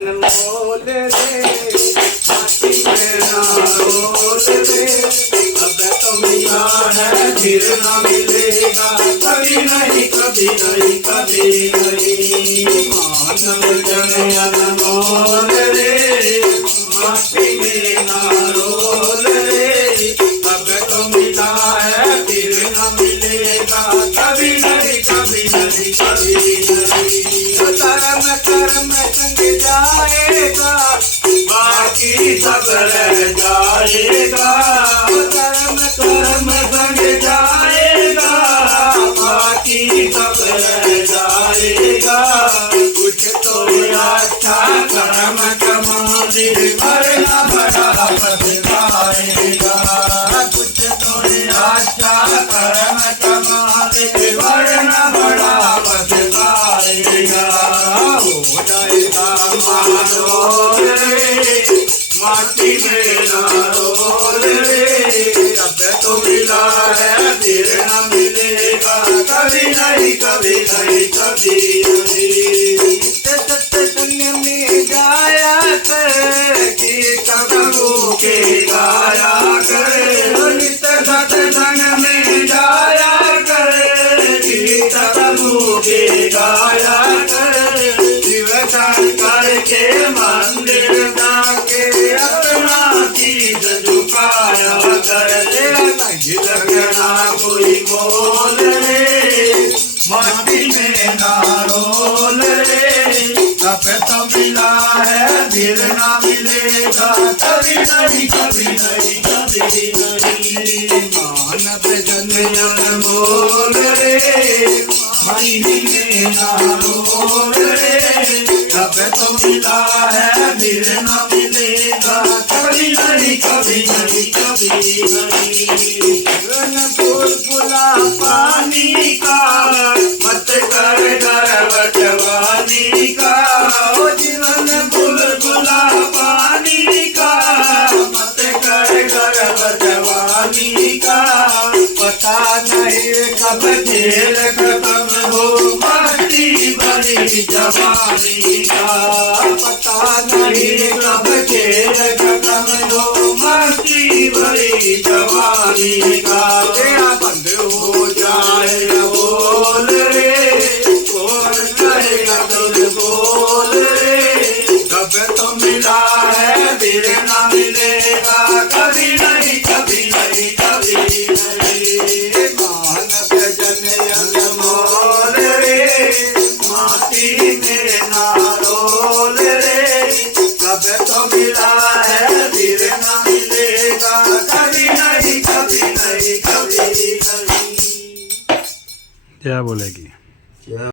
मोल रे माटी में ना रोल रे, अब तो मिला है फिर ना मिलेगा, कभी नहीं कभी नहीं कभी नहीं। मानव जन अनमोल रे माटी में ना रोल रे, अब तो मिला है फिर ना मिलेगा, कभी नहीं कभी नहीं कभी नहीं। कर्म कर्म संग जाएगा, बाकी सब रह जाएगा। कर्म कर्म संग जाएगा, बाकी सब रह जाएगा। कुछ तो अच्छा कर्म कमा वरना बड़ा पछताएगा। कुछ तो अच्छा कर्म कमा वरना बड़ा पछताएगा। हो जाएगा मारोल रे माटी में ना रोल रे, अब तो मिला है फिर न मिलेगा, कभी नहीं कभी नहीं कभी नहीं। सत्संग में जाया कर, कीर्तन के गाया कर। नित सत्संग में जाया कर, कीर्तन के गाया कर। शिव शंकर के मंदिर जाके अपना चीज झुकाया कर। तेरा नहीं लगना कोई बोल रे माटी में ना रोल रे, अब तो मिला है फिर ना मिलेगा, कभी नहीं कभी नहीं कभी नहीं। मानव जन अनमोल रे माटी में ना रोल रे, अब तो मिला है फिर ना मिलेगा, कभी नहीं कभी नहीं कभी नहीं। बुलबुला पानी का मत कर गर्व जवानी का, ओ जीवन बुलबुला पानी का मत कर गर्व जवानी का। पता नहीं कब खेल खत्म हो मस्ती भरी जवानी का, पता नहीं कब खेल खत्म हो मस्ती भरी जवानी का। तेरा बंद हो जाएगा बोल रे, कौन कहेगा तुझ बोल रे, कब तो मिला है फिर ना मिलेगा, कभी नहीं कभी नहीं कभी नहीं। मानव जन अनमोल रे माटी में ना रोल रे, कब तो मिला है फिर ना मिलेगा, कभी नहीं कभी नहीं कभी नहीं। क्या बोलेगी?